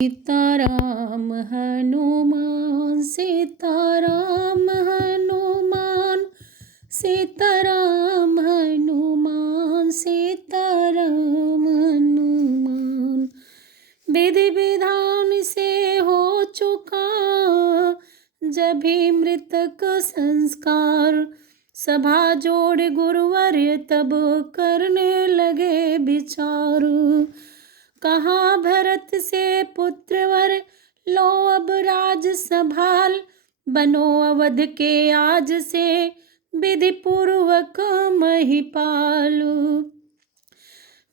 सीताराम हनुमान सीताराम हनुमान सीताराम हनुमान सीताराम हनुमान। विधि विधान से हो चुका जब भी मृतक संस्कार, सभा जोड़ गुरुवर्य तब करने लगे विचार। कहा भरत से पुत्रवर लो अब राज संभाल, बनो अवध के आज से विधि पूर्वक महिपाल।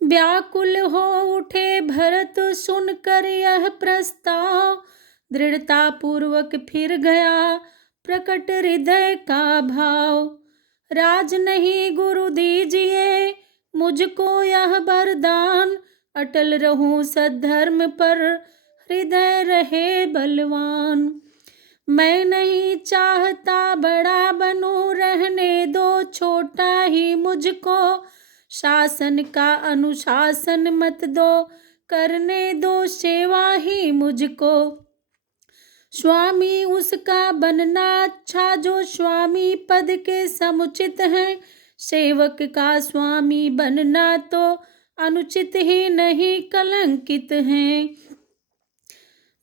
व्याकुल हो उठे भरत सुनकर यह प्रस्ताव, दृढ़ता पूर्वक फिर गया प्रकट हृदय का भाव। राज नहीं गुरु दीजिए मुझको यह वरदान, अटल रहूं सद्धर्म पर हृदय रहे बलवान। मैं नहीं चाहता बड़ा बनूं, रहने दो छोटा ही मुझको, शासन का अनुशासन मत दो, करने दो सेवा ही मुझको। स्वामी उसका बनना अच्छा जो स्वामी पद के समुचित है, सेवक का स्वामी बनना तो अनुचित ही नहीं कलंकित हैं।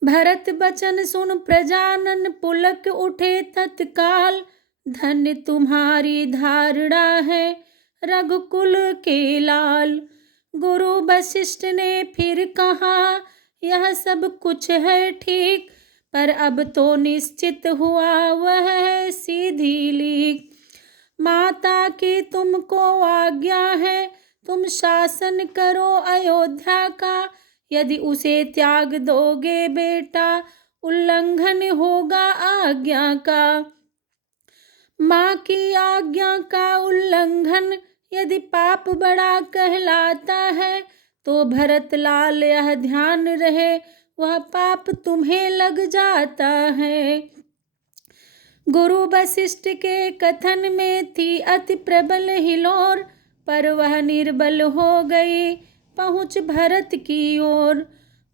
भरत बचन सुन प्रजानन पुलक उठे तत्काल, धन्य तुम्हारी धारणा है रघुकुल के लाल। गुरु वशिष्ठ ने फिर कहा यह सब कुछ है ठीक, पर अब तो निश्चित हुआ वह है सीधी लीक। माता की तुमको आज्ञा है तुम शासन करो अयोध्या का, यदि उसे त्याग दोगे बेटा उल्लंघन होगा आज्ञा का। माँ की आज्ञा का उल्लंघन यदि पाप बड़ा कहलाता है, तो भरत लाल यह ध्यान रहे वह पाप तुम्हें लग जाता है। गुरु वशिष्ठ के कथन में थी अति प्रबल हिलोर, पर वह निर्बल हो गई पहुँच भरत की ओर।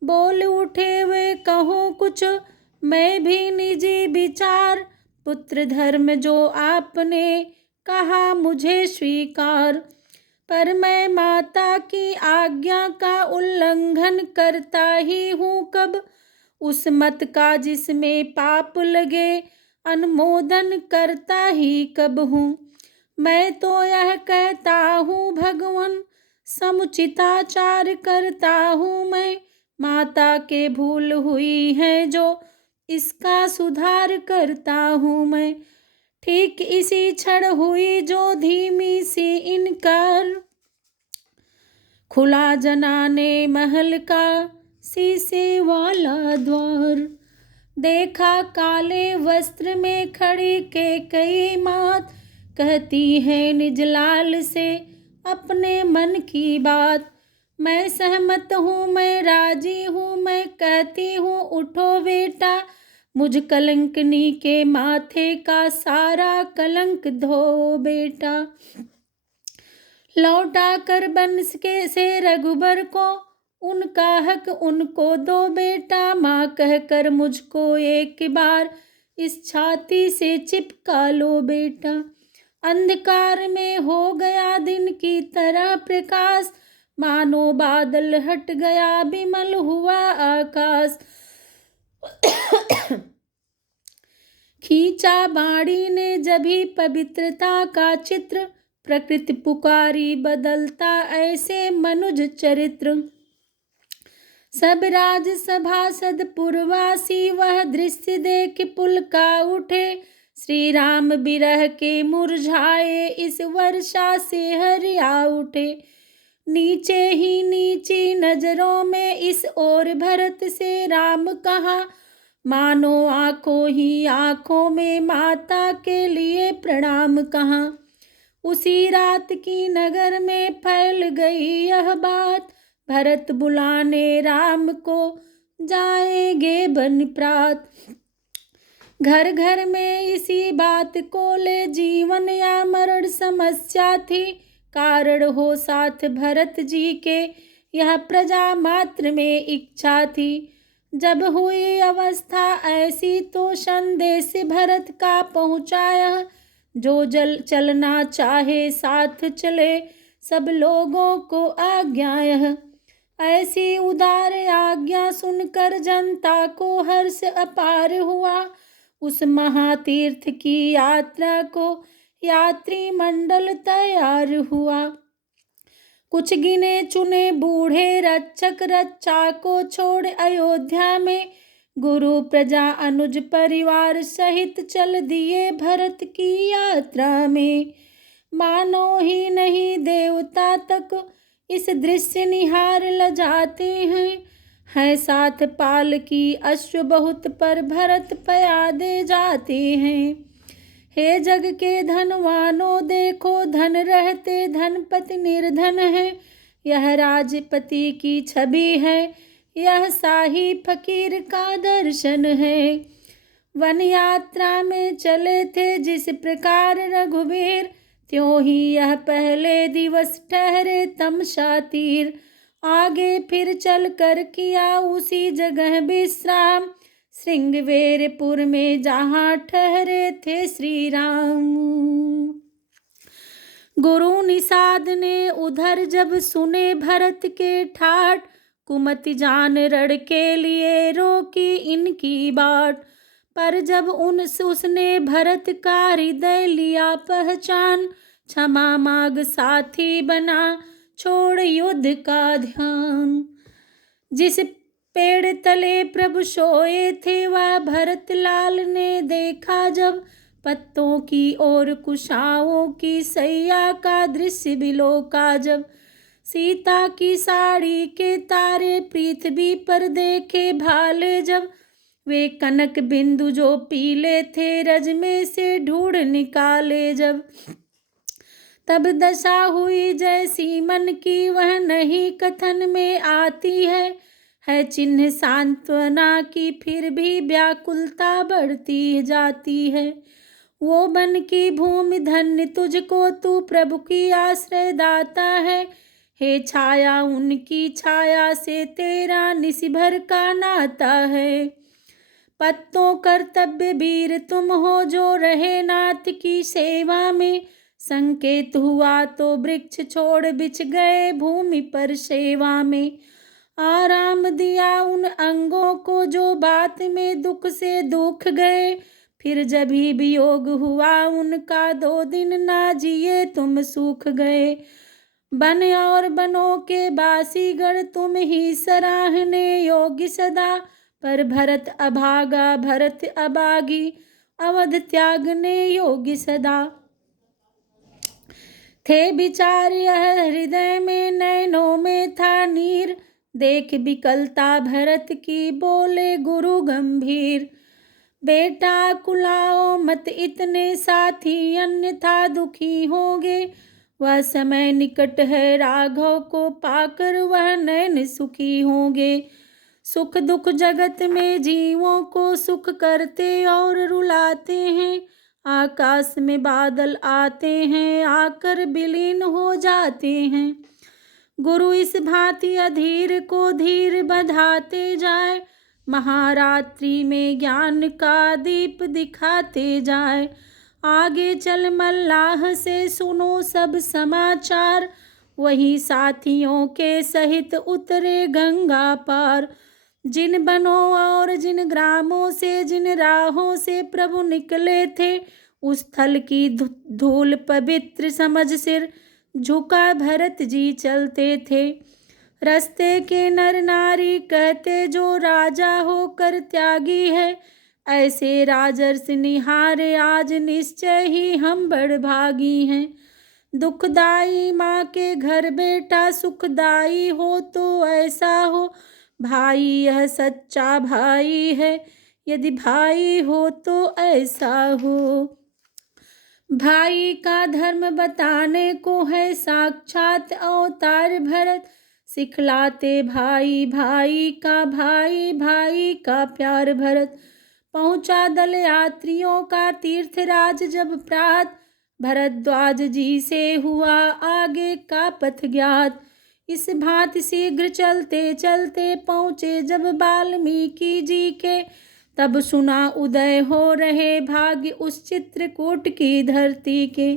बोल उठे वे कहो कुछ मैं भी निजी विचार, पुत्र धर्म जो आपने कहा मुझे स्वीकार। पर मैं माता की आज्ञा का उल्लंघन करता ही हूँ कब, उस मत का जिसमें पाप लगे अनुमोदन करता ही कब हूँ। मैं तो यह कहता हूँ भगवान समुचिताचार करता हूँ मैं, माता के भूल हुई है जो इसका सुधार करता हूँ मैं। ठीक इसी क्षण हुई जो धीमी सी इनकार, खुला जनाने महल का शीशे वाला द्वार। देखा काले वस्त्र में खड़ी के कई मात, कहती है निज लाल से अपने मन की बात। मैं सहमत हूँ मैं राजी हूँ मैं कहती हूँ उठो बेटा, मुझ कलंकनी के माथे का सारा कलंक धो बेटा। लौटा कर वंश के से रघुबर को उनका हक उनको दो बेटा, माँ कहकर मुझको एक बार इस छाती से चिपका लो बेटा। अंधकार में हो गया दिन की तरह प्रकाश, मानो बादल हट गया विमल हुआ आकाश। खींचा बाड़ी ने जभी पवित्रता का चित्र, प्रकृति पुकारी बदलता ऐसे मनुज चरित्र। सब राज सभासद पुरवासी वह दृश्य देख पुलका उठे, श्री राम बिरह के मुरझाए इस वर्षा से हरिया उठे। नीचे ही नीची नजरों में इस ओर भरत से राम कहा, मानो आंखों ही आंखों में माता के लिए प्रणाम कहा। उसी रात की नगर में फैल गई यह बात, भरत बुलाने राम को जाएंगे बन प्रात। घर घर में इसी बात को ले जीवन या मरण समस्या थी, कारण हो साथ भरत जी के यह प्रजा मात्र में इच्छा थी। जब हुई अवस्था ऐसी तो संदेश भरत का पहुँचाया, जो चलना चाहे साथ चले, सब लोगों को आज्ञा यह। ऐसी उदार आज्ञा सुनकर जनता को हर्ष अपार हुआ। उस महातीर्थ की यात्रा को यात्री मंडल तैयार हुआ। कुछ गिने चुने बूढ़े रक्षक रक्षा को छोड़ अयोध्या में गुरु प्रजा अनुज परिवार सहित चल दिए भरत की यात्रा में। मानो ही नहीं देवता तक इस दृश्य निहार लजाते हैं। है साथ पाल की अश्व बहुत पर भरत पयादे जाते हैं। हे जग के धनवानों देखो, धन रहते धनपति निर्धन है। यह राजपति की छवि है, यह शाही फकीर का दर्शन है। वन यात्रा में चले थे जिस प्रकार रघुवीर, त्यों ही यह पहले दिवस ठहरे तमसा तीर। आगे फिर चल कर किया उसी जगह विश्राम, श्रृंगवेरपुर में जहाँ ठहरे थे श्री राम। गुरु निषाद ने उधर जब सुने भरत के ठाट, कुमति जान रण के लिए रोकी इनकी बाट। पर जब उसने भरत का हृदय लिया पहचान, क्षमा मांग साथी बना छोड़ युद्ध का ध्यान। जिस पेड़ तले प्रभु सोए थे वह भरत लाल ने देखा जब, पत्तों की और कुशाओं की सैया का दृश्य बिलोका जब। सीता की साड़ी के तारे पृथ्वी पर देखे भाले जब, वे कनक बिंदु जो पीले थे रज में से ढूंढ निकाले जब। तब दशा हुई जैसी मन की वह नहीं कथन में आती है चिन्ह सांत्वना की फिर भी व्याकुलता बढ़ती जाती है। वो बन की भूमि धन्य तुझको तू प्रभु की आश्रय दाता है। हे छाया उनकी छाया से तेरा निशिभर का नाता है। पत्तों कर्तव्य वीर तुम हो जो रहे नाथ की सेवा में, संकेत हुआ तो वृक्ष छोड़ बिछ गए भूमि पर सेवा में। आराम दिया उन अंगों को जो बात में दुख से दुख गए, फिर जब ही वियोग हुआ उनका 2 दिन ना जिए तुम सूख गए। बन और बनों के बासीगढ़ तुम ही सराहने योग्य सदा, पर भरत अभागा भरत अभागी अवध त्यागने योग्य सदा। थे विचार यह हृदय में नैनों में था नीर, देख विकलता भरत की बोले गुरु गंभीर। बेटा कुलाओ मत इतने साथी अन्यथा दुखी होंगे, वह समय निकट है राघव को पाकर वह नैन सुखी होंगे। सुख दुख जगत में जीवों को सुख करते और रुलाते हैं, आकाश में बादल आते हैं आकर विलीन हो जाते हैं। गुरु इस भांति अधीर को धीर बधाते जाए, महारात्रि में ज्ञान का दीप दिखाते जाए। आगे चल मल्लाह से सुनो सब समाचार, वही साथियों के सहित उतरे गंगा पार। जिन बनों और जिन ग्रामों से जिन राहों से प्रभु निकले थे, उस स्थल की धूल पवित्र समझ सिर झुका भरत जी चलते थे। रस्ते के नर नारी कहते जो राजा होकर त्यागी है, ऐसे राजर्षि निहारे आज निश्चय ही हम बड़भागी हैं। दुखदाई माँ के घर बेटा सुखदाई हो तो ऐसा हो, भाई यह सच्चा भाई है यदि भाई हो तो ऐसा हो। भाई का धर्म बताने को है साक्षात अवतार भरत, सिखलाते भाई भाई का प्यार भरत। पहुँचा दल यात्रियों का तीर्थराज जब प्रात, भरद्वाज जी से हुआ आगे का पथ ज्ञात। इस भांति शीघ्र चलते चलते पहुँचे जब वाल्मीकि जी के, तब सुना उदय हो रहे भाग्य उस चित्रकूट की धरती के।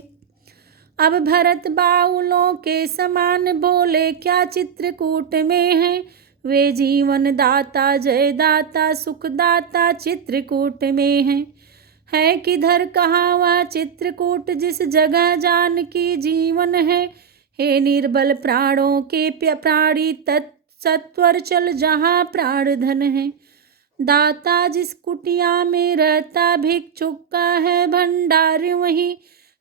अब भरत बाउलों के समान बोले, क्या चित्रकूट में है वे जीवन दाता, जय दाता, सुख दाता चित्रकूट में है किधर कहाँ वह चित्रकूट जिस जगह जानकी जीवन है। हे निर्बल प्राणों के प्राणी सत्वर चल जहाँ प्राण धन है। दाता जिस कुटिया में रहता भिक्षुक का है भंडार वहीं,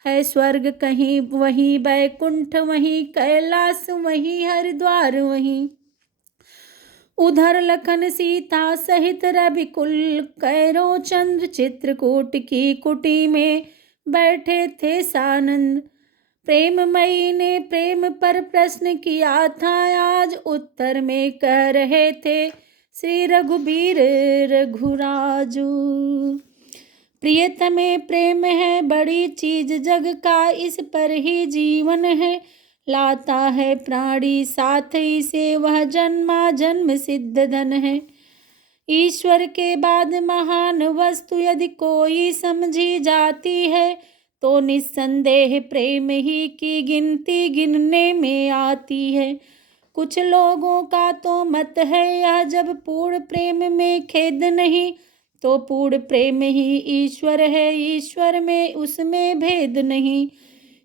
है स्वर्ग कहीं वहीं बैकुंठ वहीं, कैलाश वहीं हरिद्वार वहीं। उधर लखन सीता सहित रविकुल कैरो चंद्र चित्रकूट की कुटी में बैठे थे सानंद। प्रेममयी ने प्रेम पर प्रश्न किया था, आज उत्तर में कह रहे थे श्री रघुबीर रघुराजू। प्रियतमे प्रेम है बड़ी चीज जग का, इस पर ही जीवन है, लाता है प्राणी साथ ही से वह जन्मा जन्म सिद्ध धन है। ईश्वर के बाद महान वस्तु यदि कोई समझी जाती है, तो निस्संदेह प्रेम ही की गिनती गिनने में आती है। कुछ लोगों का तो मत है यह, जब पूर्ण प्रेम में खेद नहीं, तो पूर्ण प्रेम ही ईश्वर है, ईश्वर में उसमें भेद नहीं।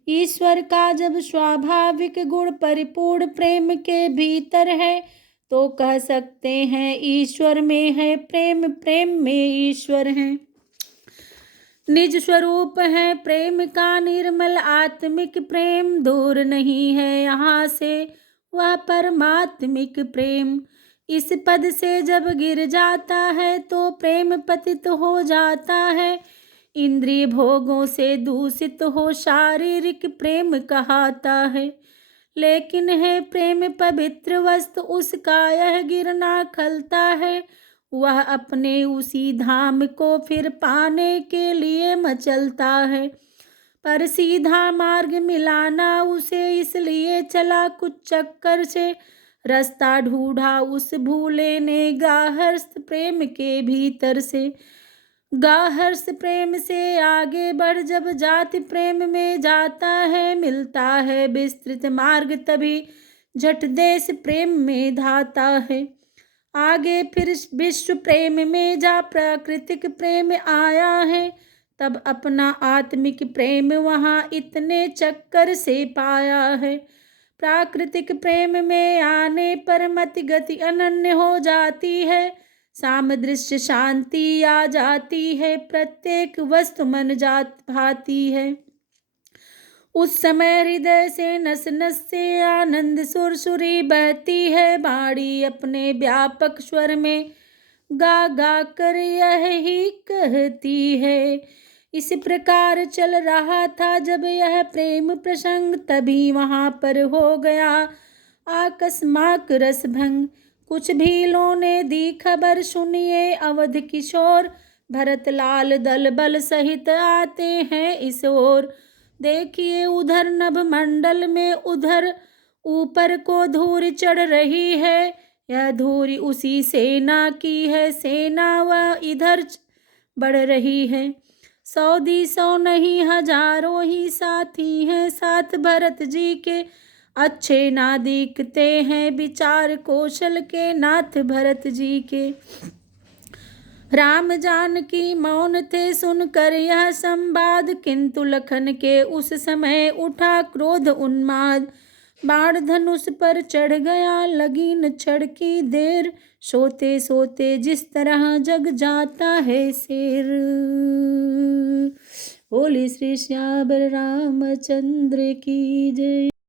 ईश्वर का जब स्वाभाविक गुण परिपूर्ण प्रेम के भीतर है, तो कह सकते हैं ईश्वर में है प्रेम, प्रेम में ईश्वर है। निज स्वरूप है प्रेम का निर्मल आत्मिक प्रेम, दूर नहीं है यहाँ से वह परमात्मिक प्रेम। इस पद से जब गिर जाता है तो प्रेम पतित हो जाता है, इंद्रिय भोगों से दूषित हो शारीरिक प्रेम कहाता है। लेकिन है प्रेम पवित्र वस्तु, उसका यह गिरना खलता है, वह अपने उसी धाम को फिर पाने के लिए मचलता है। पर सीधा मार्ग मिलाना उसे इसलिए चला कुछ चक्कर से, रास्ता ढूंढा उस भूले ने गाहर्ष प्रेम के भीतर से। गाहर्ष प्रेम से आगे बढ़ जब जाति प्रेम में जाता है, मिलता है विस्तृत मार्ग तभी झट देश प्रेम में धाता है। आगे फिर विश्व प्रेम में जा प्राकृतिक प्रेम आया है, तब अपना आत्मिक प्रेम वहाँ इतने चक्कर से पाया है। प्राकृतिक प्रेम में आने पर मति गति अनन्य हो जाती है, सामदृश्य शांति आ जाती है, प्रत्येक वस्तु मन जात भाती है। उस समय हृदय से नस नस से आनंद सुरसुरी बहती है, बाणी अपने व्यापक स्वर में गा गा कर यह ही कहती है। इस प्रकार चल रहा था जब यह प्रेम प्रसंग, तभी वहाँ पर हो गया आकस्माक रसभंग। कुछ भीलों ने दी खबर, सुनिए अवध किशोर, भरतलाल दल बल सहित आते हैं इस ओर। देखिए उधर नभ मंडल में उधर ऊपर को धूरी चढ़ रही है, यह धूरी उसी सेना की है, सेना वह इधर बढ़ रही है। 100 नहीं हजारों ही साथी हैं साथ भरत जी के, अच्छे ना दिखते हैं विचार कौशल के नाथ भरत जी के। राम जानकी मौन थे सुनकर यह संवाद, किंतु लखन के उस समय उठा क्रोध उन्माद। बाण धनुष पर चढ़ गया लगी न छड़की देर, सोते सोते जिस तरह जग जाता है शेर। बोले श्री श्याम रामचंद्र की जय।